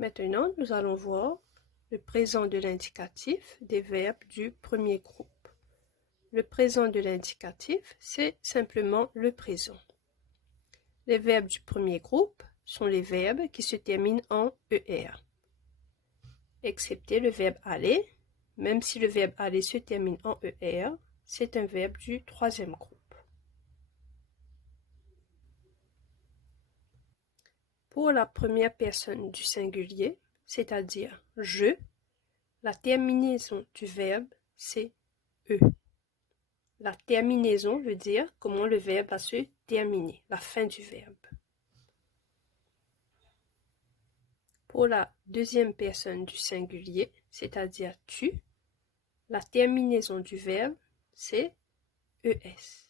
Maintenant, nous allons voir le présent de l'indicatif des verbes du premier groupe. Le présent de l'indicatif, c'est simplement le présent. Les verbes du premier groupe sont les verbes qui se terminent en ER, excepté le verbe aller. Même si le verbe aller se termine en ER, c'est un verbe du troisième groupe. Pour la première personne du singulier, c'est-à-dire je, la terminaison du verbe, c'est E. La terminaison veut dire comment le verbe va se terminer, la fin du verbe. Pour la deuxième personne du singulier, c'est-à-dire tu, la terminaison du verbe, c'est ES.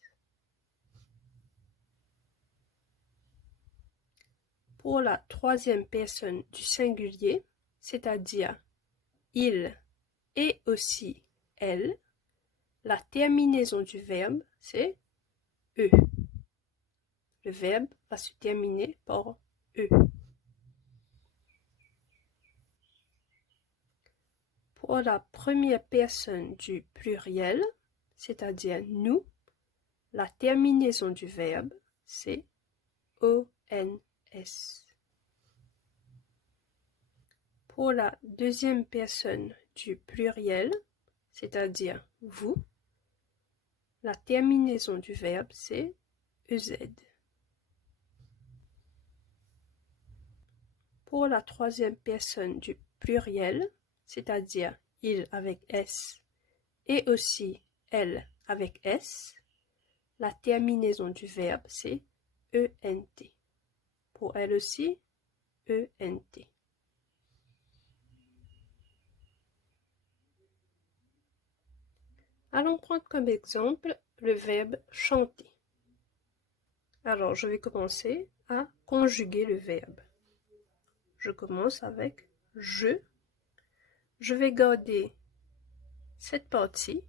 Pour la troisième personne du singulier, c'est-à-dire il et aussi elle, la terminaison du verbe, c'est E. Le verbe va se terminer par E. Pour la première personne du pluriel, c'est-à-dire nous, la terminaison du verbe, c'est ONS. Pour la deuxième personne du pluriel, c'est-à-dire vous, la terminaison du verbe, c'est EZ. Pour la troisième personne du pluriel, c'est-à-dire il avec S et aussi elle avec S, la terminaison du verbe, c'est ENT. Pour elle aussi, ENT. Allons prendre comme exemple le verbe chanter. Alors, je vais commencer à conjuguer le verbe. Je commence avec je. Je vais garder cette partie,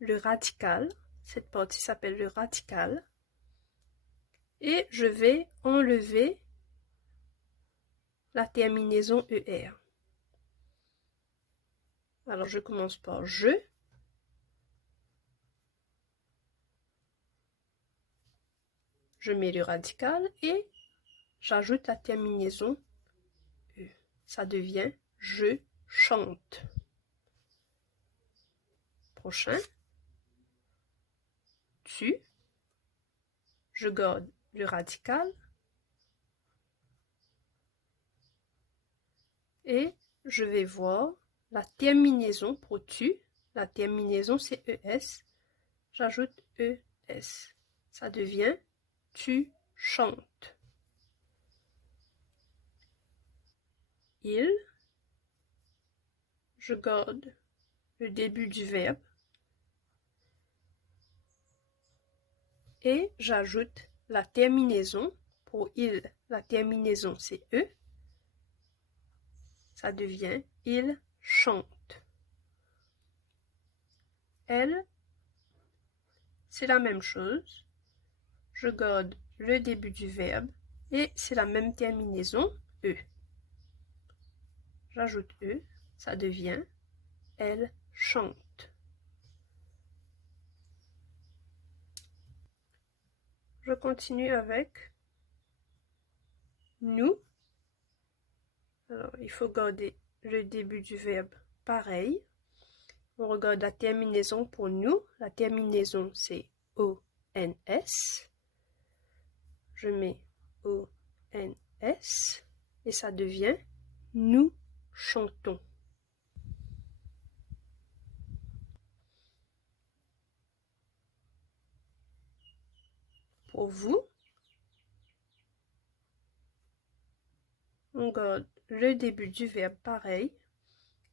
le radical. Cette partie s'appelle le radical. Et je vais enlever la terminaison ER. Alors, je commence par je. Je mets le radical et j'ajoute la terminaison E. Ça devient je chante. Prochain. Tu. Je garde le radical. Et je vais voir la terminaison pour tu. La terminaison, c'est ES. J'ajoute ES. Ça devient tu chantes. Il. Je garde le début du verbe. Et j'ajoute la terminaison. Pour il, la terminaison, c'est E. Ça devient il chante. Elle, c'est la même chose. Je garde le début du verbe et c'est la même terminaison, E. J'ajoute E, ça devient elle chante. Je continue avec nous. Alors, il faut garder le début du verbe pareil. On regarde la terminaison pour nous. La terminaison, c'est ONS. Je mets ONS et ça devient nous chantons. Pour vous, on garde le début du verbe pareil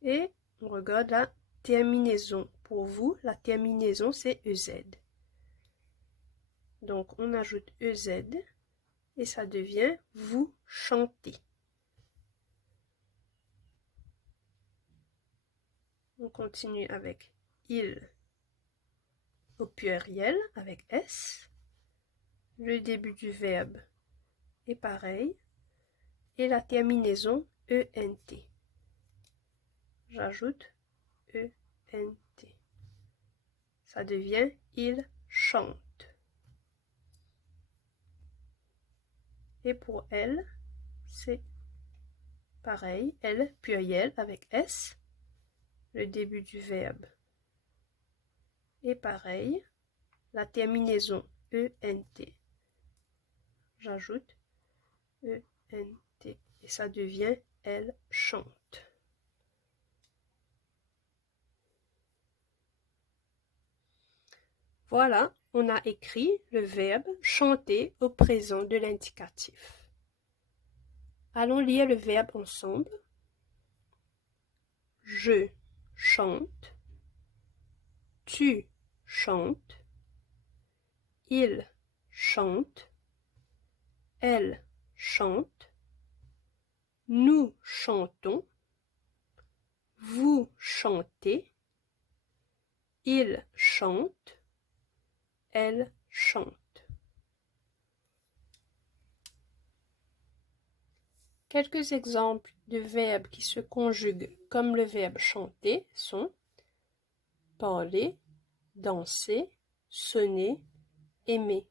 et on regarde la terminaison. Pour vous, la terminaison c'est EZ. Donc on ajoute EZ et ça devient vous chantez. On continue avec il au pluriel avec S. Le début du verbe est pareil et la terminaison ENT. J'ajoute ENT. Ça devient il chante. Et pour elle, c'est pareil, elle pluriel avec S, le début du verbe. Et pareil, la terminaison ENT. J'ajoute ENT et ça devient elle chante. Voilà, on a écrit le verbe chanter au présent de l'indicatif. Allons lire le verbe ensemble. Je chante. Tu chantes. Il chante. Elle chante. Nous chantons. Vous chantez. Il chante. Elle chante. Quelques exemples de verbes qui se conjuguent comme le verbe chanter sont parler, danser, sonner, aimer.